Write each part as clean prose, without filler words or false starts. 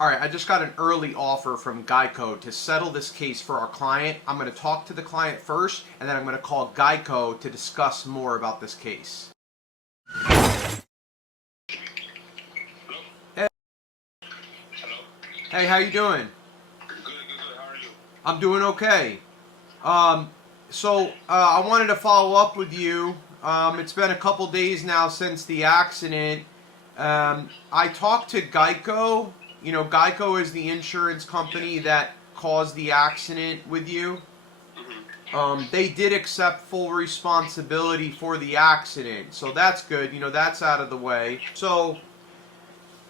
All right, I just got an early offer from GEICO to settle this case for our client. I'm going to talk to the client first, and then I'm going to call GEICO to discuss more about this case. Hey, hey, how you doing? Good. How are you? I'm doing okay. I wanted to follow up with you. It's been a couple days now since the accident. I talked to GEICO. You know, GEICO is the insurance company that caused the accident with you. They did accept full responsibility for the accident, so that's good. You know, that's out of the way. So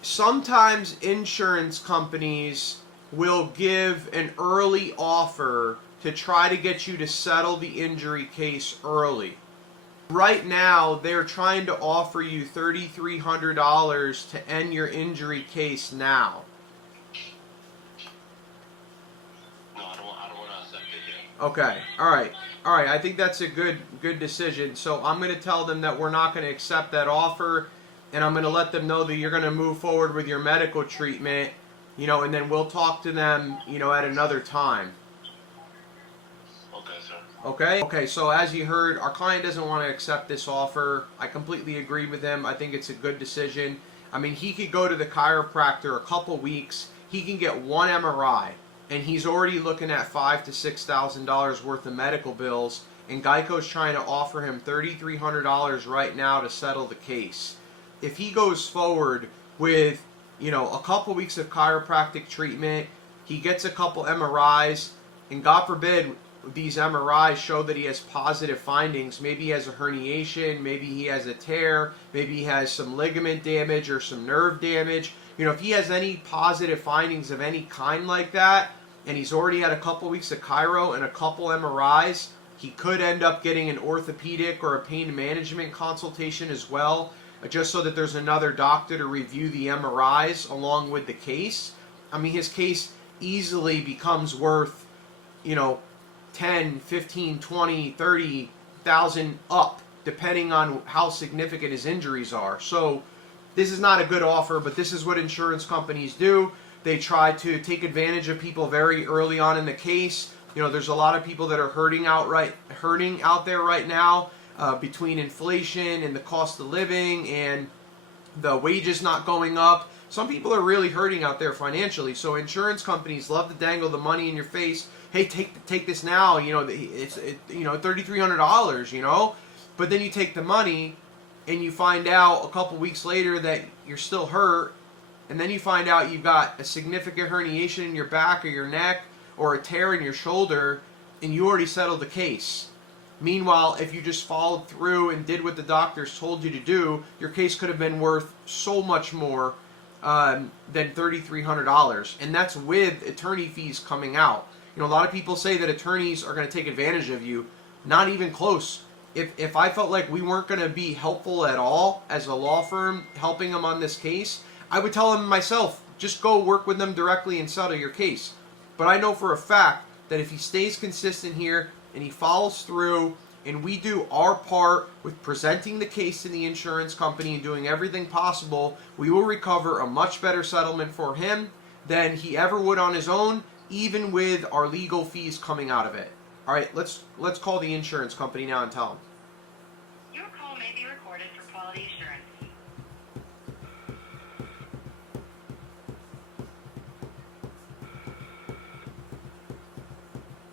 sometimes insurance companies will give an early offer to try to get you to settle the injury case early. Right now, they're trying to offer you $3,300 to end your injury case now. No, I don't want to accept it yet. Okay, all right. I think that's a good decision. So I'm going to tell them that we're not going to accept that offer, and I'm going to let them know that you're going to move forward with your medical treatment, you know, and then we'll talk to them, you know, at another time. Okay, sir. Okay, so as you heard, our client doesn't want to accept this offer. I completely agree with him. I think it's a good decision. I mean, he could go to the chiropractor a couple weeks. He can get one MRI, and he's already looking at $5,000 to $6,000 worth of medical bills. And Geico's trying to offer him $3,300 right now to settle the case. If he goes forward with, you know, a couple weeks of chiropractic treatment, he gets a couple MRIs, and God forbid, these MRIs show that he has positive findings. Maybe he has a herniation, maybe he has a tear, maybe he has some ligament damage or some nerve damage. You know, if he has any positive findings of any kind like that, and he's already had a couple weeks of chiro and a couple MRIs, he could end up getting an orthopedic or a pain management consultation as well, just so that there's another doctor to review the MRIs along with the case. I mean, his case easily becomes worth, you know, 10, 15, 20, 30,000 up, depending on how significant his injuries are. So this is not a good offer, but this is what insurance companies do. They try to take advantage of people very early on in the case. You know, there's a lot of people that are hurting out there right now, between inflation and the cost of living and the wages not going up. Some people are really hurting out there financially, so insurance companies love to dangle the money in your face. Hey, take this now. You know, it's $3,300. You know, but then you take the money, and you find out a couple weeks later that you're still hurt, and then you find out you've got a significant herniation in your back or your neck or a tear in your shoulder, and you already settled the case. Meanwhile, if you just followed through and did what the doctors told you to do, your case could have been worth so much more than $3,300, and that's with attorney fees coming out. You know, a lot of people say that attorneys are going to take advantage of you. Not even close. If I felt like we weren't going to be helpful at all as a law firm helping them on this case, I would tell them myself, just go work with them directly and settle your case. But I know for a fact that if he stays consistent here and he follows through, and we do our part with presenting the case to the insurance company and doing everything possible, we will recover a much better settlement for him than he ever would on his own, even with our legal fees coming out of it. All right, let's call the insurance company now and tell them. Your call may be recorded for quality assurance.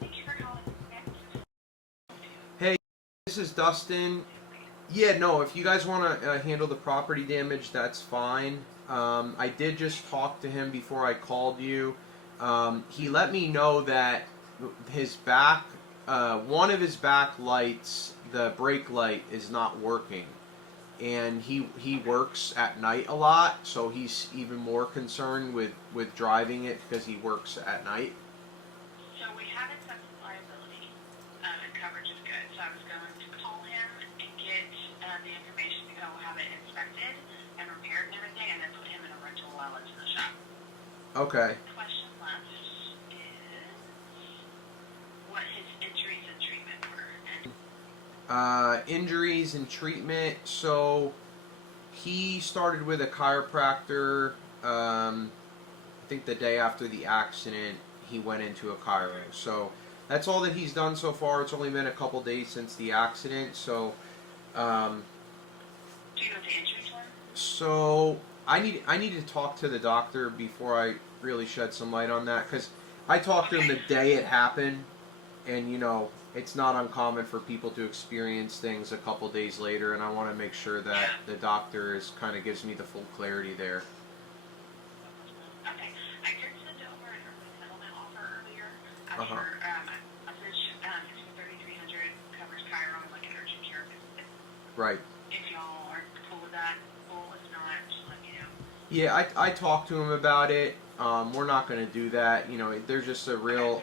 Thank you for calling. Hey, this is Dustin. Yeah, no, if you guys want to handle the property damage, that's fine. I did just talk to him before I called you. He let me know that his back, one of his back lights, the brake light, is not working. And he works at night a lot, so he's even more concerned with driving it because he works at night. So we have accepted liability, and coverage is good. So I was going to call him and get the information to go have it inspected and repaired and everything, and then put him in a rental while it's in the shop. Okay. Question left is what his injuries and treatment were. Injuries and treatment. So he started with a chiropractor think the day after the accident, he went into a chiro. So that's all that he's done so far. It's only been a couple days since the accident. So, Do you know what the injuries were? so I need to talk to the doctor before I really shed some light on that, because I talked to him the day it happened, and it's not uncommon for people to experience things a couple days later, and I want to make sure that the doctor kind of gives me the full clarity there. Okay. I did send over an early settlement offer earlier. Uh-huh. Message, it's for $3,300, covers Chiron, like an urgent care visit. Right. If y'all are cool with that, cool. If not, just let me know. Yeah, I talked to him about it. We're not going to do that. There's just a real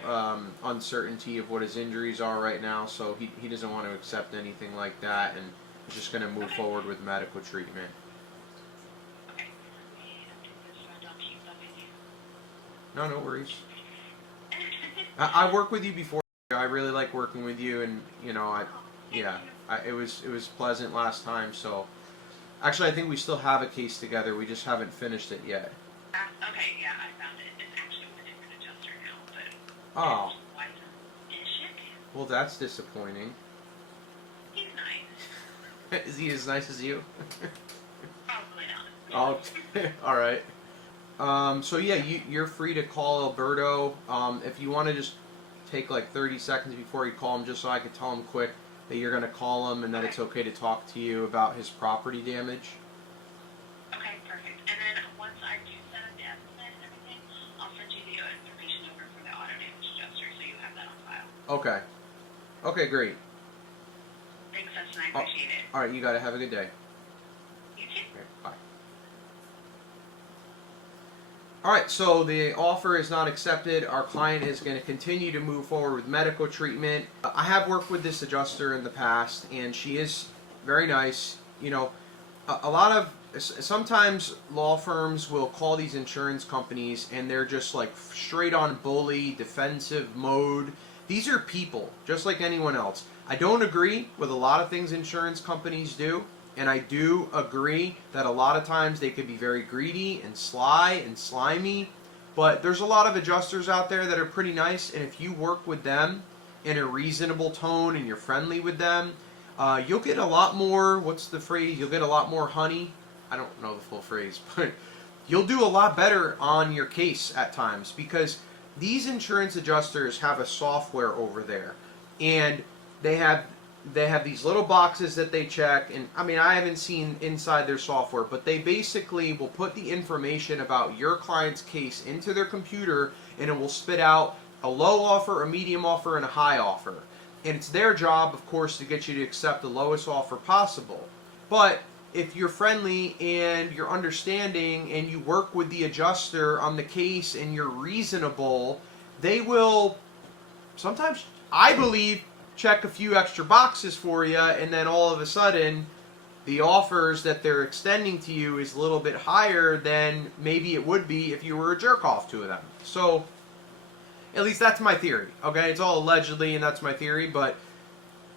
uncertainty of what his injuries are right now, so he doesn't want to accept anything like that, and he's just going to move forward with medical treatment. Okay. Let me do this so I don't keep bugging you. No worries. I worked with you before. I really like working with you, and it was pleasant last time. So, actually, I think we still have a case together. We just haven't finished it yet. Okay, yeah, I found it. It's actually with a different adjuster now, but Oh, his wife is sick. well, that's disappointing. He's nice. Is he as nice as you? Probably not. Oh, all right. So yeah, you're free to call Alberto. If you want to just take like 30 seconds before you call him, just so I could tell him quick that you're going to call him and that it's okay to talk to you about his property damage. Okay, perfect. And then once I do set up the estimate and everything, I'll send you the information over for the auto damage adjuster so you have that on file. Okay. Okay, great. Thanks, Justin. I appreciate it. All right, you got to have a good day. You too. Okay, bye. All right, so the offer is not accepted. Our client is going to continue to move forward with medical treatment. I have worked with this adjuster in the past, and she is very nice. A lot of sometimes law firms will call these insurance companies, and they're just like straight on bully, defensive mode. These are people, just like anyone else. I don't agree with a lot of things insurance companies do. And I do agree that a lot of times they can be very greedy and sly and slimy, but there's a lot of adjusters out there that are pretty nice, and if you work with them in a reasonable tone and you're friendly with them, you'll get a lot more, what's the phrase, you'll get a lot more honey. I don't know the full phrase, but you'll do a lot better on your case at times, because these insurance adjusters have a software over there, and they have these little boxes that they check, and I haven't seen inside their software, but they basically will put the information about your client's case into their computer, and it will spit out a low offer, a medium offer, and a high offer. And it's their job, of course, to get you to accept the lowest offer possible. But if you're friendly and you're understanding and you work with the adjuster on the case and you're reasonable, they will sometimes, I believe, check a few extra boxes for you, and then all of a sudden the offers that they're extending to you is a little bit higher than maybe it would be if you were a jerk off to them. So at least that's my theory. Okay, it's all allegedly, and that's my theory, but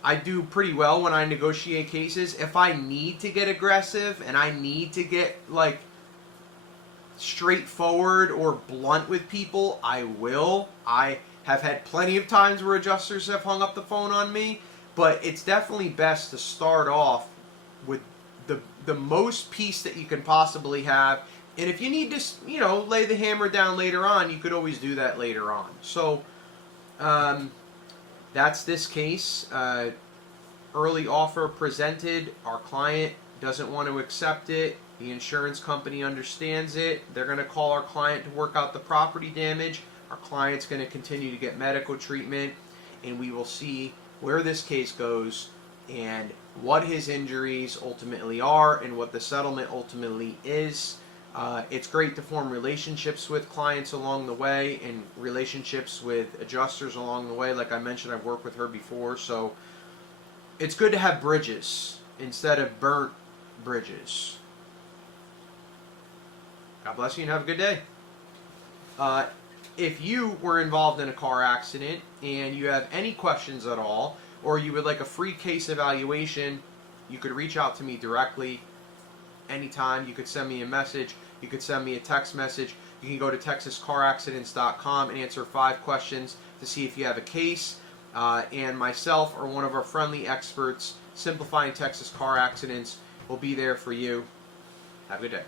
I do pretty well when I negotiate cases. If I need to get aggressive and I need to get like straightforward or blunt with people, I will. I have had plenty of times where adjusters have hung up the phone on me, but it's definitely best to start off with the most peace that you can possibly have. And if you need to, lay the hammer down later on, you could always do that later on. So that's this case. Early offer presented. Our client doesn't want to accept it. The insurance company understands it. They're going to call our client to work out the property damage. Our client's going to continue to get medical treatment, and we will see where this case goes and what his injuries ultimately are and what the settlement ultimately is. It's great to form relationships with clients along the way and relationships with adjusters along the way. Like I mentioned, I've worked with her before, so it's good to have bridges instead of burnt bridges. God bless you and have a good day. If you were involved in a car accident and you have any questions at all, or you would like a free case evaluation, you could reach out to me directly anytime. You could send me a message. You could send me a text message. You can go to texascaraccidents.com and answer 5 questions to see if you have a case. And myself or one of our friendly experts, Simplifying Texas Car Accidents, will be there for you. Have a good day.